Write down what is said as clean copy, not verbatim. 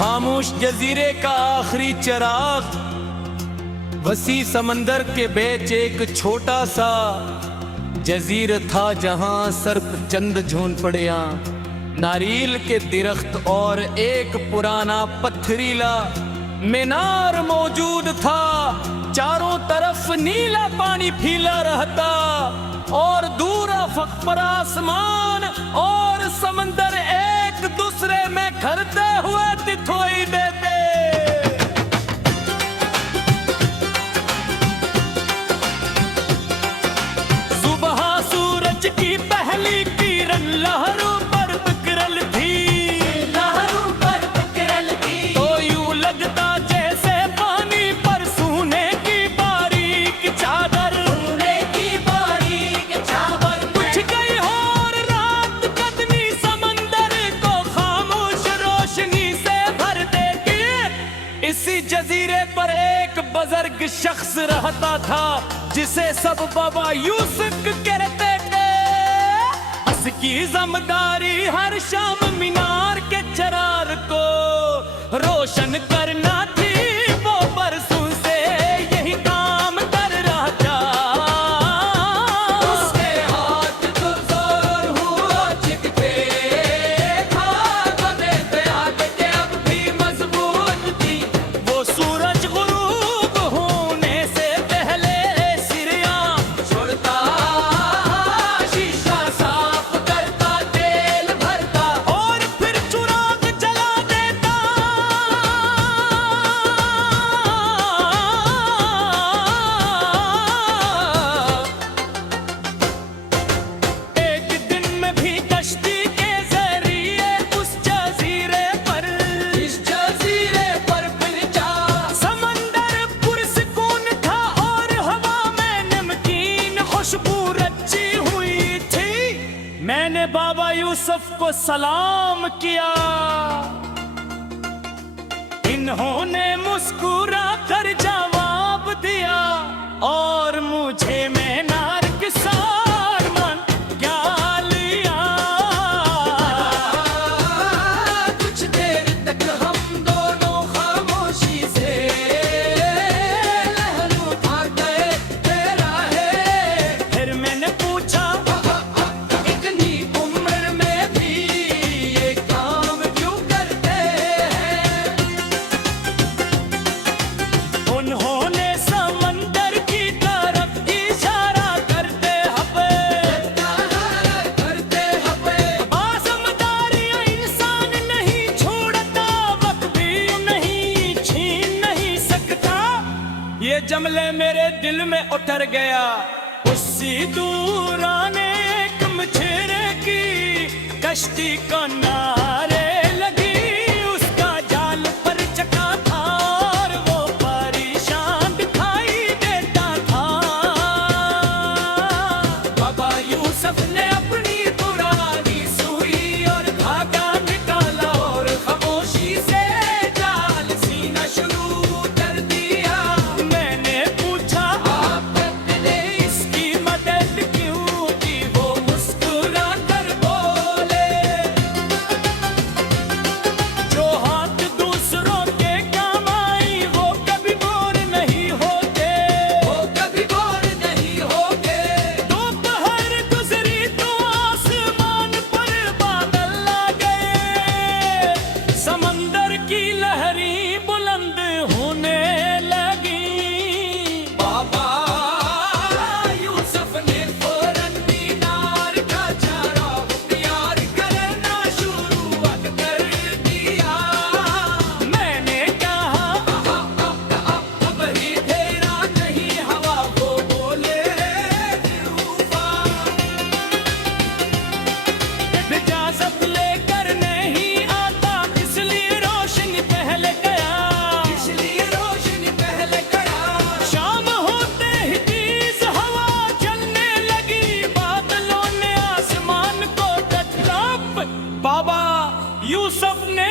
खामोश जजीरे का आखिरी चिराग, वसी समंदर के बीच एक छोटा सा जजीर था जहां सर्प चंद झून पड़िया, नारियल के दरख्त और एक पुराना पत्थरीला मीनार मौजूद था। चारों तरफ नीला पानी फैला रहता और दूर अफक पर आसमान और समंदर एक दूसरे में घरते हुए दिखाई देते। सुबह सूरज की पहली किरण लहरों पर बिखरल थी, लहरों पर बिखरल थी। तो यूं लगता जैसे पानी पर सोने की बारीक चादर, सोने की बारीक चादर कुछ गई और रात कदनी समंदर को खामोश रोशनी से भर देती। इसी जजीरे पर एक बुजुर्ग शख्स रहता था जिसे सब बाबा यूसुफ कहते थे। उसकी जिम्मेदारी हर शाम मीनार के चिराग को रोशन करना थी। वो बरसों से यही काम कर रहा था। उसके हाथ तो जोर हुआ चिकते था, बने पे आगे अब भी मजबूत थी। वो सूरज गुरूब होने से पहले सिरिया छोड़ता, शीशा साफ करता, तेल भरता और फिर चुराग जला देता। एक दिन में भी कश्ती के जरिए उस जजीरे पर, इस जजीरे पर फिर जा। समंदर पुरसकून था और हवा में नमकीन खुशबू रची हुई थी। मैंने बाबा यूसुफ को सलाम किया। इन्होंने मुस्कुरा कर जवाब दिया और मुझे मीनार के सामान क्या लिया। कुछ देर तक हम दोनों खामोशी से लहरों उठा गए तेरा है। फिर मैंने पूछा इतनी उम्र में भी ये काम क्यों करते हैं। उन्होंने समंदर की तरफ इशारा करते हुए आसमदारियां इंसान नहीं छोड़ता, वक्त भी नहीं छीन नहीं सकता। ये जमले मेरे दिल में उतर गया। उसी दूर आने एक मछेरे की कश्ती को नारे लगी। उसका जाल पर चका था और वो परेशान दिखाई देता था। बाबा यूसुफ ने अपनी पुरानी सुई और धागा निकाला और खामोशी से जाल सीना शुरू कर दिया। मैंने पूछा आपने इसकी मदद क्यों की। वो मुस्कुरा कर बोले जो हाथ दूसरों के काम आई वो कभी बोर नहीं होते, वो कभी बोर नहीं होते। दोपहर गुजरी तो आसमान पर बादल आ गए। समंदर की लहरें बुलंद होने लगी। बाबा यूसुफ ने फौरन मीनार का चिराग तैयार करना शुरुआत कर दिया। मैंने कहा अब ही तेरा नहीं हवा। वो बोले इजाजत लेकर नहीं आता, इसलिए रोशनी पहले गया, इसलिए रोशनी पहले गया। शाम होते ही तेज हवा चलने लगी। बादलों ने आसमान को टकरा। बाबा यूसुफ ने